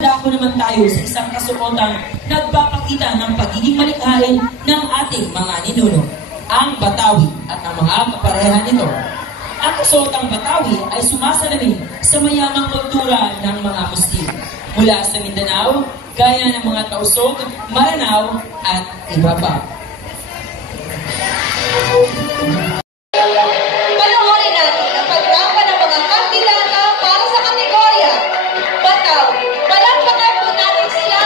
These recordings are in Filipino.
Dako naman tayo sa isang kasukotang nagpapakita ng pagiging malikhain ng ating mga ninuno, ang Batawi at ang mga kaparehan nito. Ang kasukotang Batawi ay sumasalamin sa mayamang kultura ng mga Muslim mula sa Mindanao, gaya ng mga Tausug, Maranao at iba pa. Panoorin natin ang pagrampa ng mga kandidata para sa kategorya Batawi. Palakpakan po natin sila!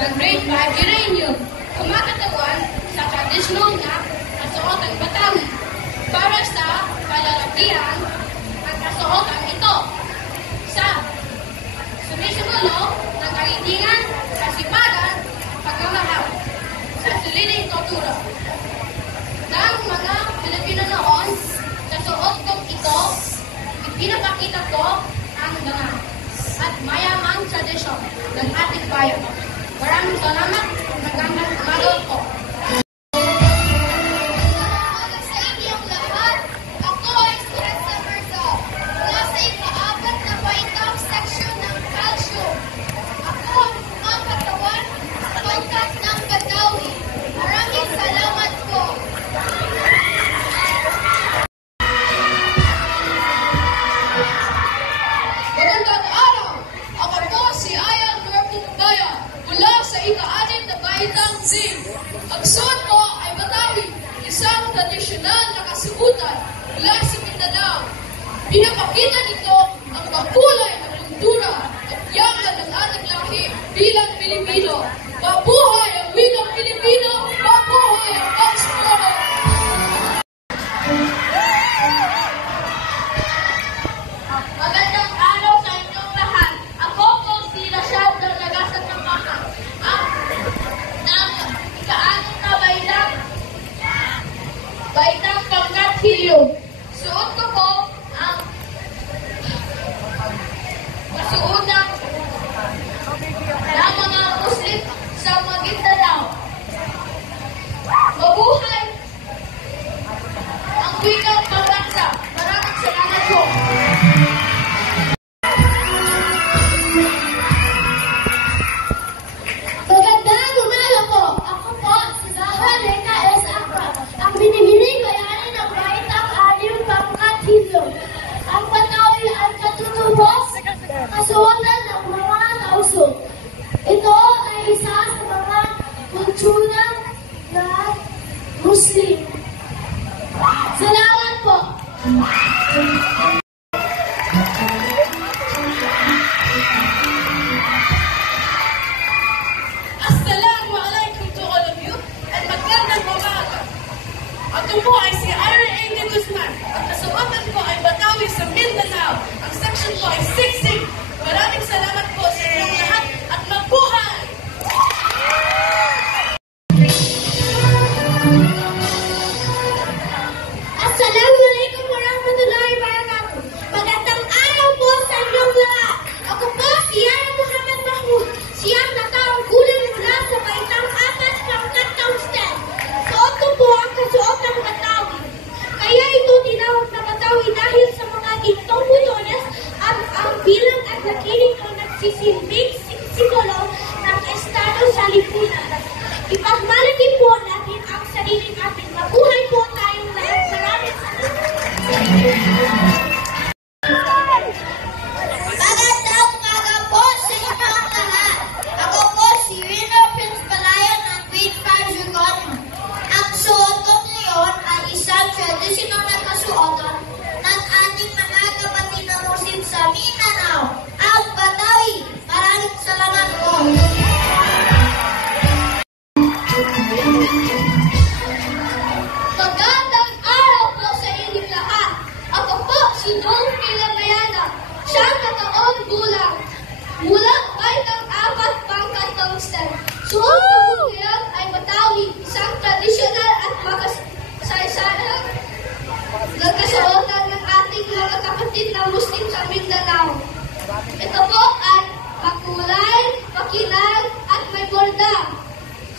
Mag-grade 5 Uranium, kumakatawan sa tradisyonal na kasuotang Batawi para sa kalalakihan ang kasuotang ito sa sumisimulo ng kahilingan, kasipagan, pagmamahal sa sariling kultura. Ng mga Pilipino noon, sa suot kong ito, ipinapakita ko ang dangal at mayamang tradisyon ng ating bayan. Maraming salamat. Magandang umaga po. Sa inyong lahat, ako ay Esperanza Berto, mula sa ika-4 na baitang seksyon ng calcium. Ako ang kumakatawan sa pangkat ng Batawi. Maraming salamat po. Magandang araw! Ako po si Ayan Norpukbaya mula sa ika-6 na baitang Zing. Ang suot ko ay Batawi, isang tradisyonal na kasubutan mula sa Mindanao. Pinapakita nito ang makulay ng kultura at yaman ng ating lahi bilang Pilipino. Mabuhay ang wikang Pilipino! Mabuhay ang pagsusunod! Magandang araw sa inyong lahat. Ako po si Rashad ng Lagasan ng Maka. Ang ika-6 na baitang pangkat helium. Suot ko po ang Ako po ay si Ira A. de Guzman. Ang kasuotan ko ay Batawi sa Mindanao. Ang section ko ay Siksik. Maraming salamat po sa inyong lahat at mabuhay! Assalamualaikum warahmatullahi wabarakatuh. Magandang araw po sa inyong lahat. Ako po si Yara Muhammad Mahmud. Siyang nataong gulang mula sa Baitang 4, pangkat Kaustan. Suot ko po ang kasuotang Batawi. Kaya ito tinawag na Batawi dahil sa mga gintong butones at ang bilang at nakiling ang nagsisilbing simbolo ng estado sa lipunan. Ipagmalaki po natin ang sarili natin. Mabuhay po tayong lahat. Maraming Magandang umaga po sa inyong lahat. Ako po si Rina Prince Palayan ng Grade 5 Yucatan. Ang suoton ngayon ay isang tradisyonal na kasuoton ng ating mga kapatid na Muslim sa Mindanao, ang Batawi. Maraming salamat po. Magandang araw po sa inyong lahat. Ako po si Dong Pilamayana. Siyang nataon gulang. Mula Baitang 4, pangkat Kaustan. Suot ko po ngayon ay Batawi, isang tradisyonal at makasaysayang nagkasuotan ng ating mga kapatid na Muslim sa Mindanao. Ito po ay makulay, makinang at may borda.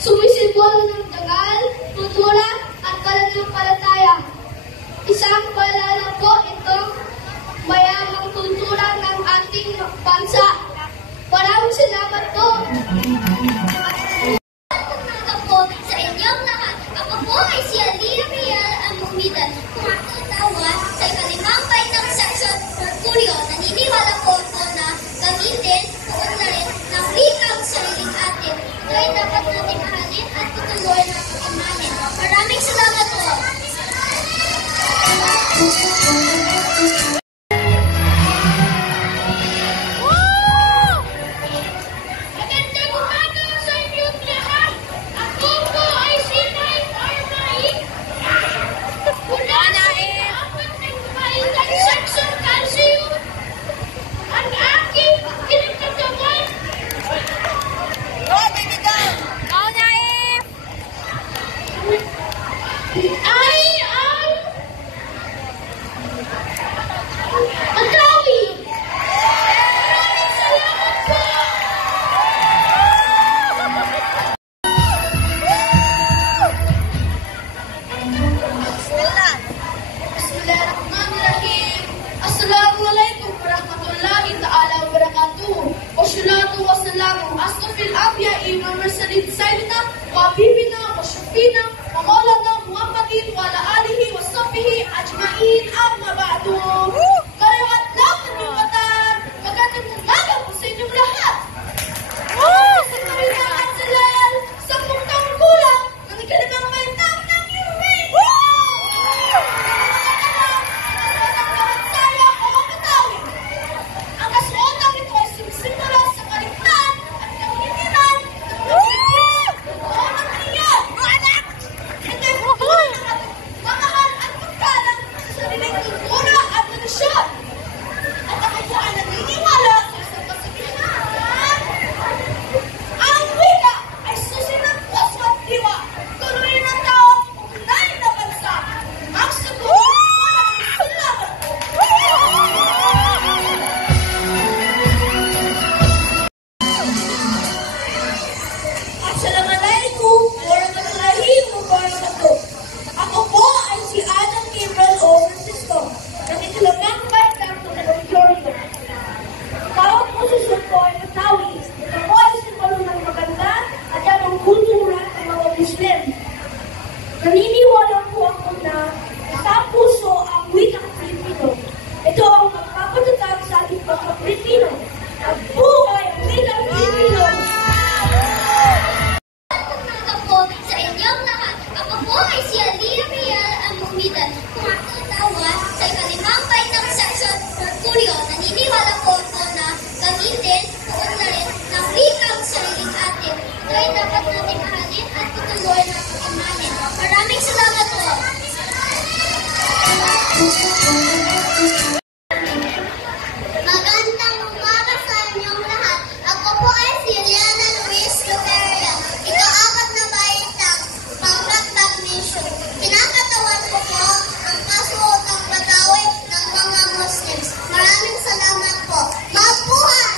Sumisimbolo ng dagal, kultura at pananampalataya. Isang paalala po itong mayamang kultura ng ating bansa. Maraming salamat po. Umaga po sa inyong lahat. Ako po ay si Aliyah Rial Amumidan. Kung ako tawa sa ikalimang baitang section Mercurio, naniniwala po ako na gamitin, puunlarin ng wikang sariling atin. Ito ay dapat natin mahalin at tutuloy na pagmamahalin. Maraming salamat po. Magandang umaga sa inyong lahat. Ako po ay si Nay Arnay. Mula sa apat ng baitang section Calcium. Ang aking kinakatawan ay ang Batawi. Maraming salamat po. Bismillahirrahmanirrahim. Assalamualaikum warahmatullahi ta'ala wabarakatuh. Wassalatu wassalamu asrafil anbiya'i wal mursalin sayyidina wa habibina wa syafiina wa maulana Muhammadin wa ala alihi wa sahbihi ajma'in, amma ba'du. Karawan lang kanyungatan. Magandang umaga po sa inyong lahat. Sa kabilang at salal, sa puntang kulang ng ikalimang baitang ng Yuwin. Ang kasuotan ito ay sumisimbolo sa kaligtaan at kaunitiran ng Pilipinas noon ang iyan. Ito ay butuan ng ating mamahal at pagkalang sa sariling kultura at tradisyon. At ako po ay naniniwala sa isang kasabihan. Ang wika ay susi ng puso at diwa. Tuloy ng tao, ugnay na bansa. Ang sagot, maraming salamat po. Assalamualaikum warahmatullahi wabarakatuh. Ako po ay si Adam Gabriel O. Francisco ng ikalimang baitang ng Florida. Tawag po sa suot ko ay Batawi. Ito po ay simbolo ng maganda at yamang kultura ng mga Muslim. Naniniwala po ako na sa puso ang wikang Pilipino. Ito ang magpapatatag sa ating pagka-Pilipino. Ang buhay ang wikang Pilipino. Umaga po sa inyong lahat. Ako po ay si Aliyah Rial Amumidan. Kung ako tawa sa ikalimang baitang section Mercurio, naniniwala po ako na gamitin, puunlarin ng wikang sariling atin. Ito ay dapat natin mahalin at tutuloy na pagmamahalin. Maraming salamat po. Magandang umaga sa inyong lahat. Ako po ay si Liana Luis Luteria. Ika-apat na bayit ng Pangkat Magnesium. Kinakatawan ko po ang kasuotang Batawi ng mga Muslims. Maraming salamat po. Mabuhay!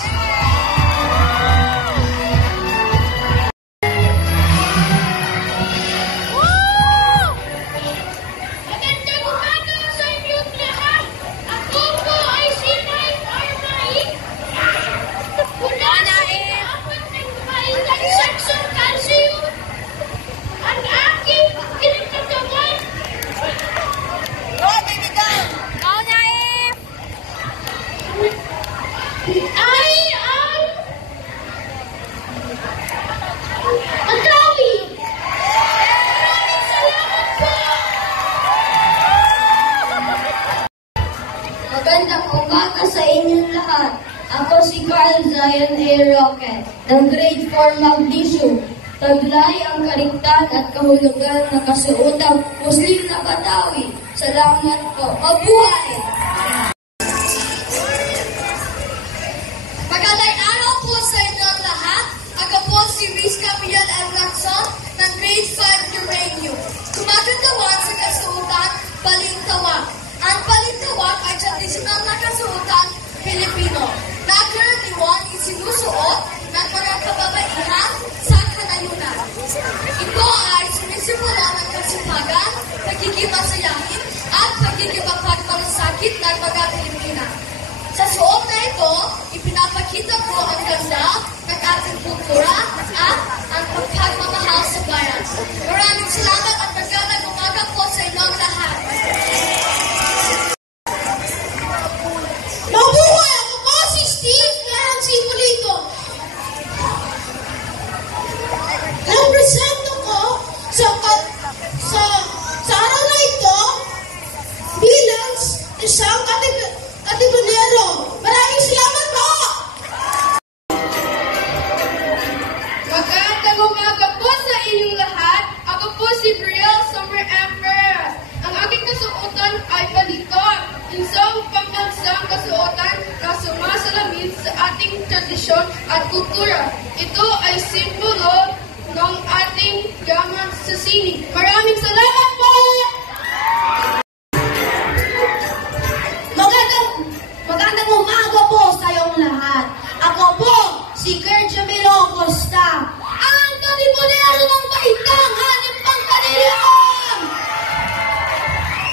Magandang umaga sa inyong lahat. Ako po ay si Nay Armay. Mula sa apat ng baitang seksyon calcium. Ang aking kinakatawan ay ang Batawi. Maraming salamat po. Magandang umaga sa inyong lahat. Ako si Carl Zion A. Roque, ng Grade 4 Magnesium. Taglay ang kaligtan at kahulugan na kasuotang Muslim na Batawi. Salamat po. Mabuhay! Magandang araw po sa inyong lahat. Ako po si Riz Camillan L. Lacson ng Grade 5 Uranium. Gumagatawan sa kasuotan Balintawak. Ang Balintawak ay tradisyonal na kasuotan Pilipino na karaniwan isinusuot ng mga kababaihan sa kanayunan. Ito ay sumisimulan ng kasipagan, pagiging masayahin, at pagiging mapagmalasakit ng mga Pilipina. Sa suot na ito, ipinapakita ko ang ganda ng ating kultura at ang pagmamahal sa bayan. Maraming salamat at magandang umaga po sa inyong lahat. Mabuhay! Ako po si Steve Leon Simulito. Represento ko sa araw na ito bilang isang katipunero. Maraming salamat po! Magandang umaga po sa inyong lahat. Ako po si Brielle Summer Empress. Ang aking kasuotan ay baliktad. Isang pambansang kasuotan na sumasalamin sa ating tradisyon at kultura. Ito ay simbolo ng ating yaman sa sining. Maraming salamat po! Magandang umaga po sa iyong lahat. Ako po, si Kurt Jamilo Costa, ang katipunero ng baitang hanip pangkanilian!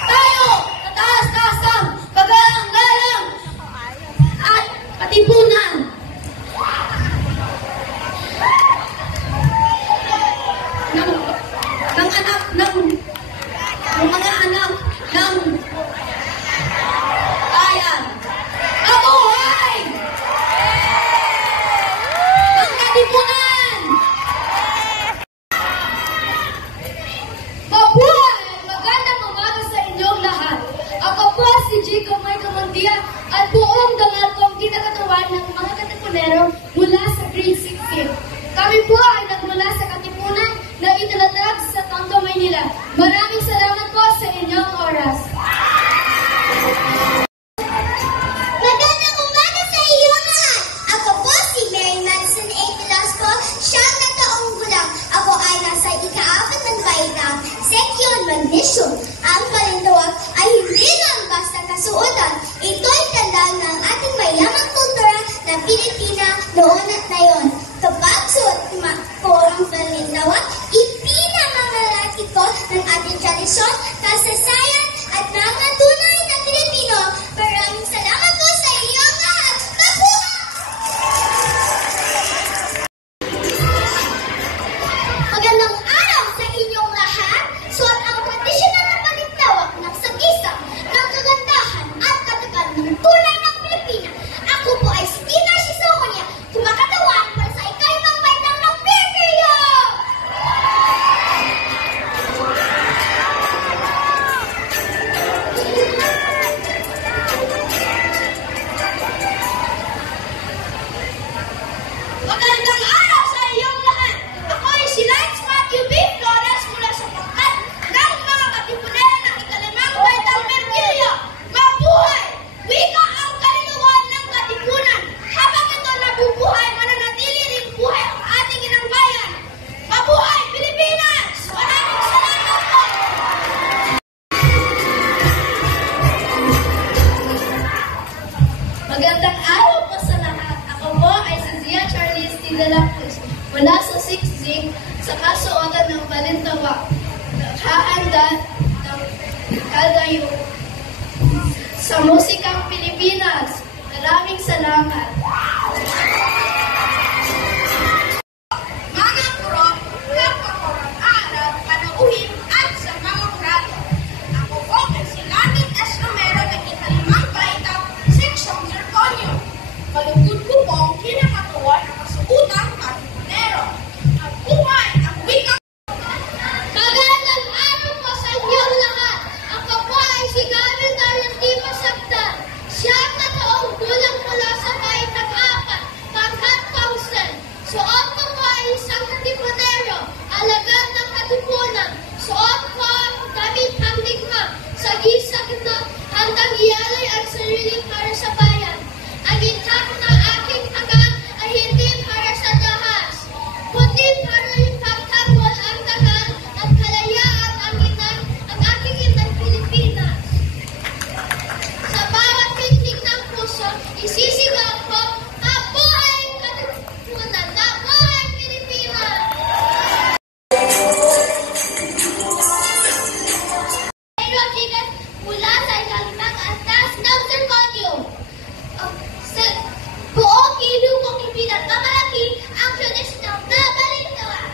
Tayo, kataas-taasang, kagalang-galang, at katipunan. Ng mga anak ng bayan. Mabuhay! Ang katipunan! Mabuhay! Magandang umaga sa inyong lahat. Ako po si Jico May Camandia at buong dangal kong kinakatawan ng mga katipunero mula sa grade 16. Kami po ay nagmula sa Katipunan na italatag sa Tondo, Maynila. Maraming salamat po sa inyong oras. Magandang umaga sa iyo lahat! Ako po si Mary Madison A. Velasco, siyang na taong gulang. Ako ay nasa ika-apat ng baitang Seksyon Magnesium. Ang Balintawak ay hindi lang basta kasuotan. Ito'y tanda ng ating mayamang kultura na Pilipina noon at ngayon. Kapag suot ko ang Balintawak, ipinamamalaki ko ng ating tradisyon, kasasayan at mga tunay na Pilipino. Maraming salamat po sa iyong lahat. Mabuhay! Magandang araw sa inyong lahat. Suot ang tradisyonal na baliktad Zing sa kasuotan ng Balintawak. Naghahanda ng kalayo sa musikang Pilipinas. Maraming salamat. Mga kuro, nagpakorang aral, panauhin at sa mga kurado. Ako po ay si Latin S. Romero ng ikalimang baitang Seksyon Zirconio. Kalugod ko po ang kinakatuwa ng kasuutang Katipunero. At buhay ang wikang Magandang araw po sa inyong lahat. Ako po ay si Gavin Darlene Masagdan. Siya ang nataong gulang mula sa bahay ng apat, pangkat 1,000. Suot ko po ay isang katipunero, alagad ng katipunan. Suot ko ang damit hangdigma, sa gisag na handang ialay ang sarili para sa bayan. Ang itak ng aking hanggang ay hindi para sa dahas, kundi para ipagtanggol ang dagal at kalayaan ang aking inang Pilipinas. Sa bawat pintig ng puso, isisigaw ko, mabuhay ang katipunan, mabuhay Pilipinas! Rodriguez mula sa ikalimang antas ng Zirconio. Sa buong ilugong ipinagmamalaki ang tradisyonal na Balintawak.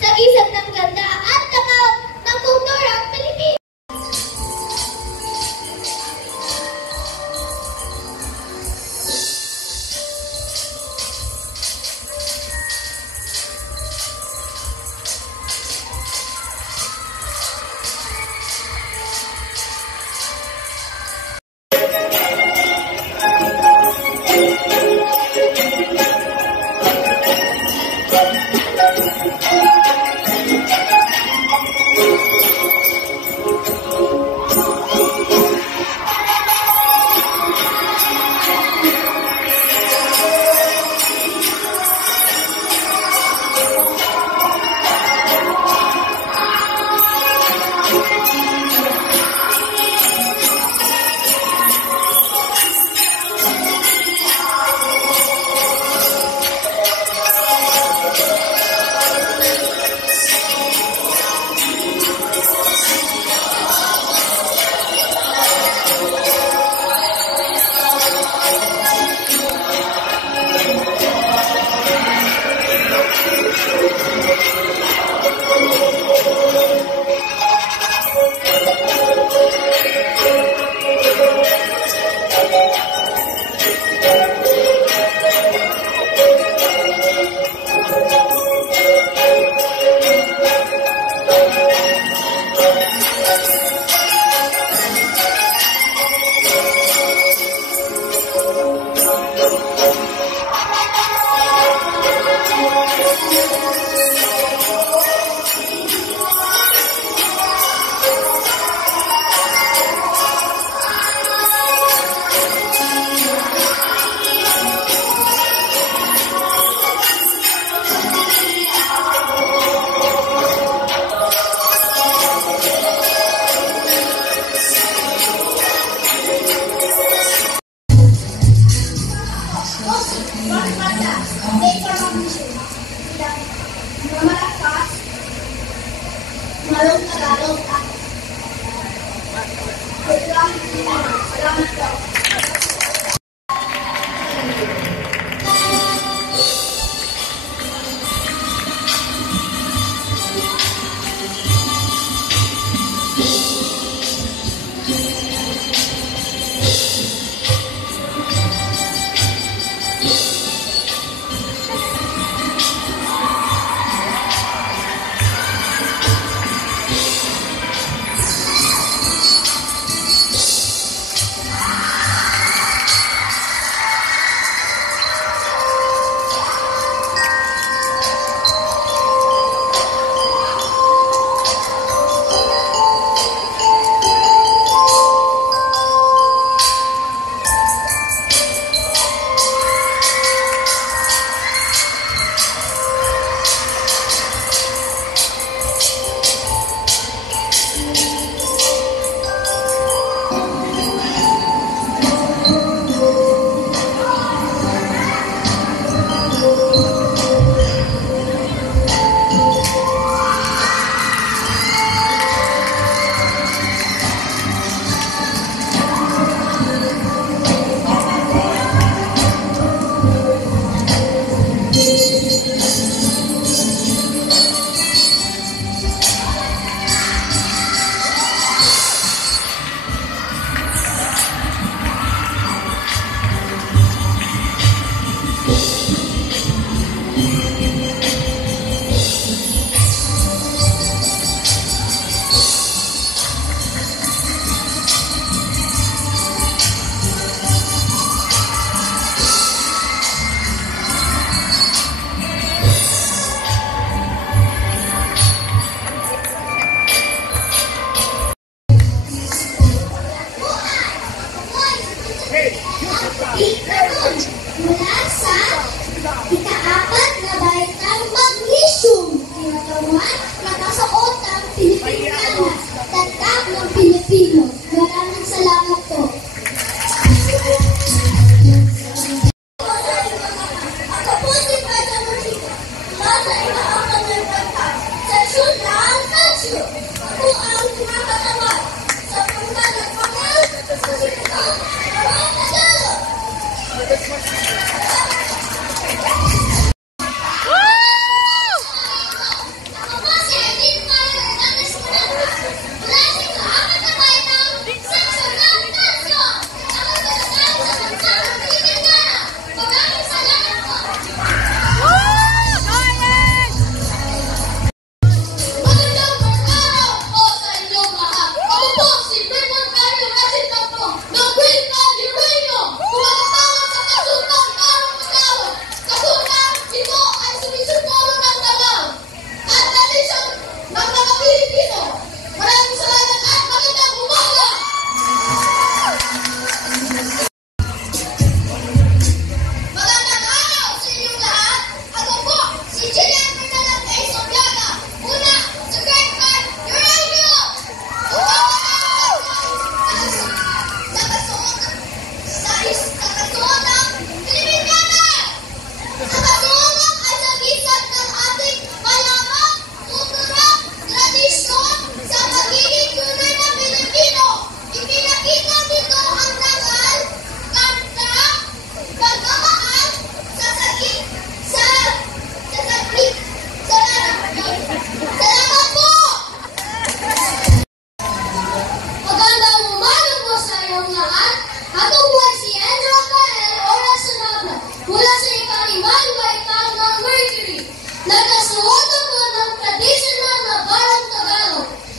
Sa gisag ng ganda at tamaw ng kulturang Pilipinas. Marong Tagalog. Salamat po.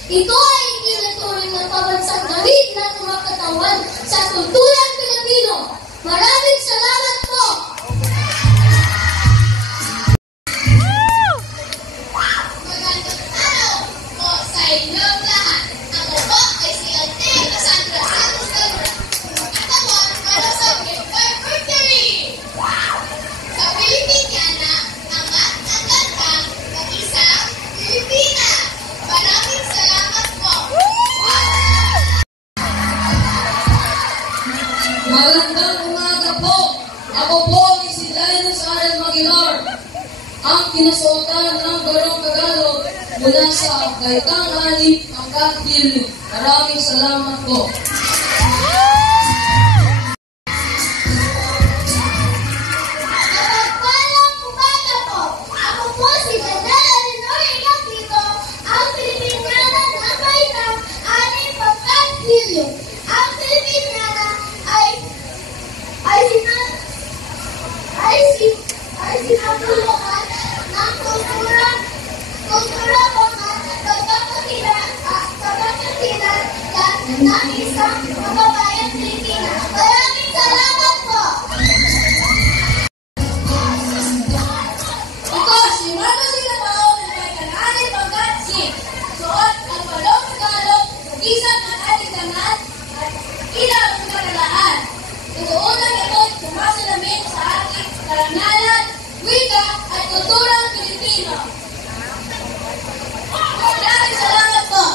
Ito ay itinuturing na pambansang gawin na kumakatawan sa kulturang Pilipino. Maraming salamat po! Magandang araw po sa inyong lahat. Ako po ay si Ate Cassandra Santos Calura. At ako para sa Gift for Victory! Sa Pilipiniana, amat at ganda ng isang Pilipina. Maraming salamat po! Magandang umaga po. Ako po ay si Linus Aaron Maguilar, ang kinasuotan ng Barong Tagalog mula sa Baitang Alip, Angkat Hilly. Maraming salamat po. Mapagpalang umaga po. Ako po si Daniela Lenoy Ignatito, ang Pilipiniana na baitang aning pagkakilyo. Ang Pilipiniana ay sinatulungan ng kultura pagkakatilan ng isang kababayang Pilipina. Maraming salamat po! Ako si Mama Silabao ng may kanali pagkatsin. Suot ang balong Tagalog, isang at alitangan at ilang karalaan. Tutuunan ito'y sumasalamin sa ating karangalan, wika at kulturang Pilipino. Maraming salamat po!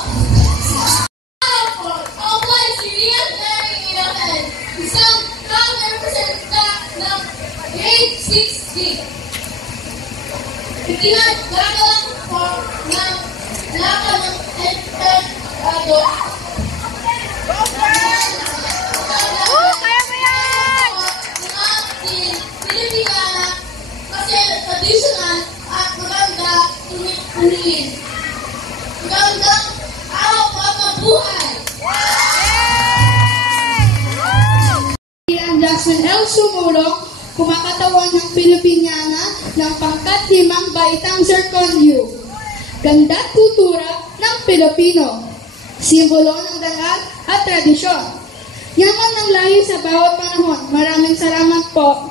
Ako po ay si Rian Mary Irohen, isang proud representative ng grade 6B. Ginagawa ko ng laban ng Eldorado. Kaya mo yan! Mga Pilipinana kasi traditional at maganda tumingin. Magandang araw po at mabuhay! Ang Jackson L. Sumulong, kumakatawan ng Pilipiniana ng pangkat 5 baitang zirconio. Ganda at kultura ng Pilipino. Simbolo ng dangal at tradisyon. Yaman ng lahi sa bawat panahon. Maraming salamat po.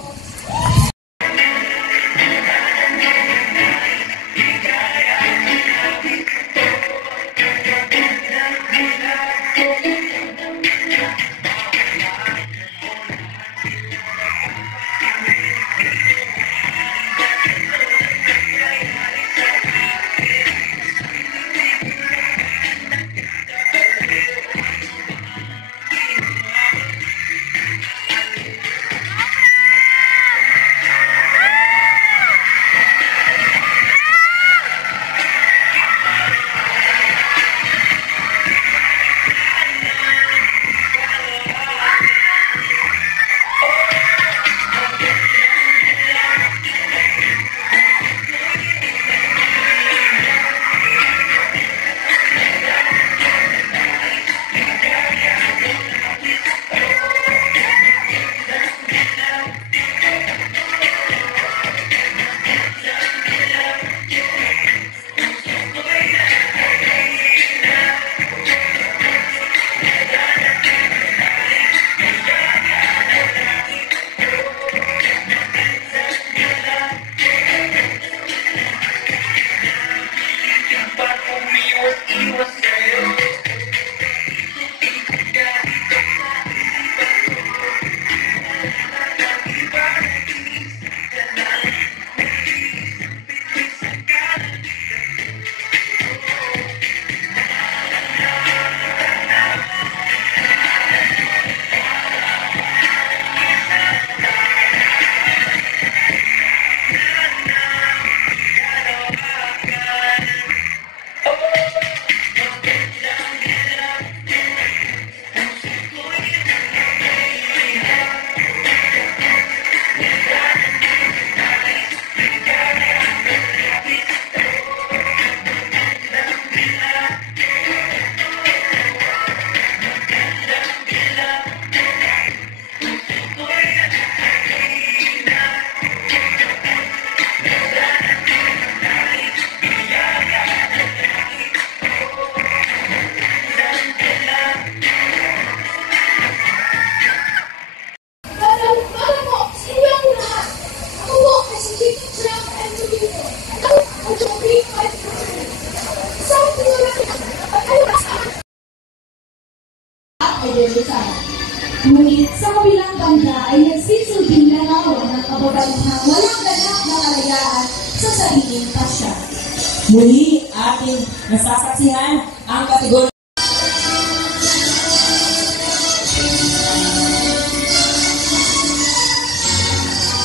Muli ating nasasaksihan ang kategorya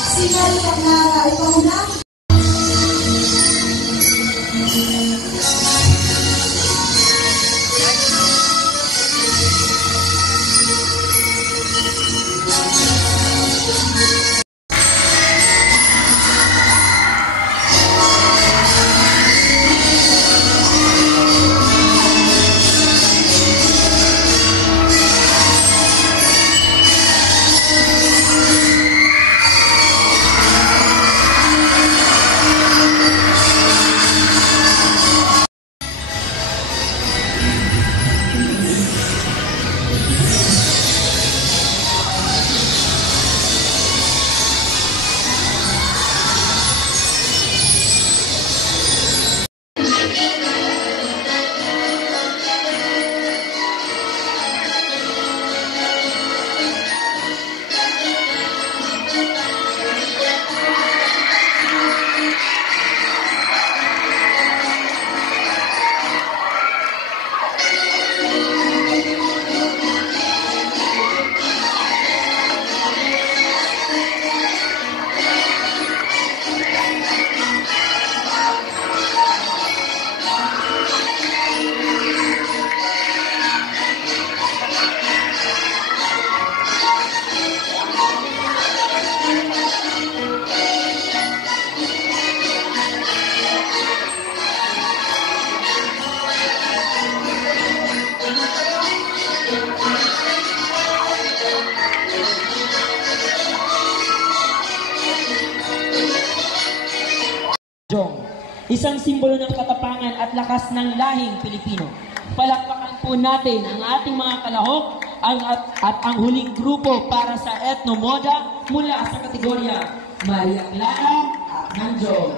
Sinalikat na ipauna. Isang simbolo ng katapangan at lakas ng lahing Pilipino. Palakpakan po natin ang ating mga kalahok at ang huling grupo para sa Ethnomoda mula sa kategorya Maria Clara at Nanjong.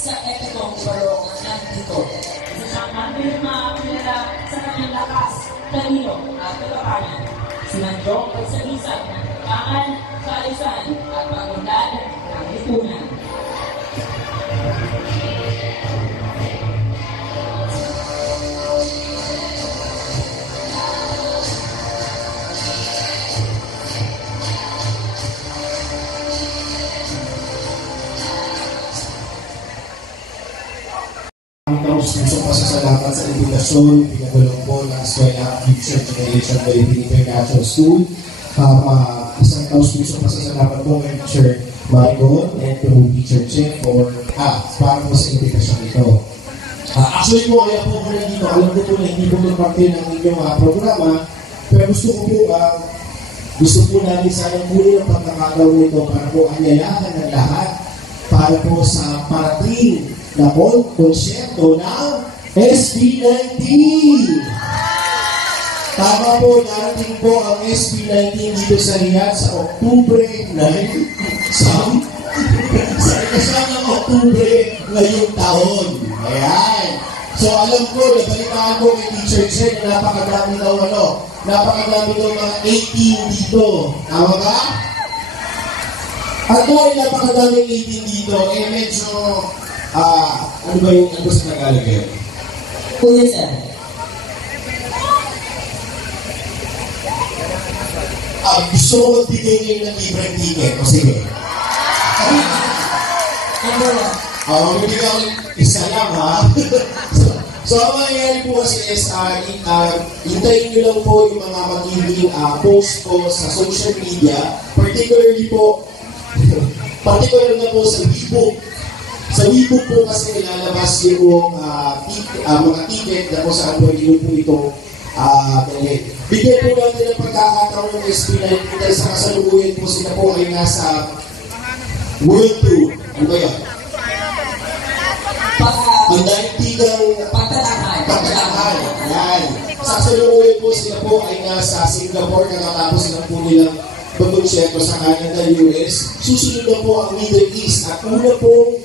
Sa etikong barong ng dito. Isang natin makakilala sa kanyang lakas, talino at katapangan. Sinandong pagsagisan ng kapangan, kaalisan at pag-unlad ng lipunan. Gusto pasasalamat sa imbitasyon, pinagulong po ng Eskwela Future Generation Philippine International School. Isang gusto pasasalamat po kay Teacher Michael and to Teacher Chef para po sa imbitasyon ito. Actually po, kaya po ko nandito, alam ko po na hindi po ito parte ng inyong programa, pero gusto po namin sanang muli ang pagkakataon nito para po anyayahan ng lahat para po sa parating na konsyerto ng SB19. Tama po, darating po ang SB19 dito sa Riyadh sa Oktubre 9. Sa ikasang ng Oktubre ngayong taon. Ayan. So alam ko, nabalitaan ko kay Teacher Chen na napakadami daw napakadami daw mga 18 dito. Tama ba? At dahil napakadaming meeting dito, medyo, ano ba sa Tagalog yun? Kuya sir. Gusto ko magbigay ngayon ng libreng ticket. O sige. Ano yan? Magbigay ako isa lang, ha? So, ang mangyayari po kasi is, hintayin nyo lang po yung mga magiging post ko sa social media, particularly na po sa Weibo. Sa Weibo po kasi ilalabas yung mga ticket na po saan pwede nyo po ito dalhin. Bigyan po natin ng pagkakataon ng SP9 dahil sa kasalukuyan po sila po ay nasa World Tour. Ano ba yan? Ang daigdigang pagtatahal. Yan. Sa kasalukuyan po sila po ay nasa Singapore kakatapos lang po nilang pagkonsyerto sa Canada, US. Susunod na po ang Middle East at una pong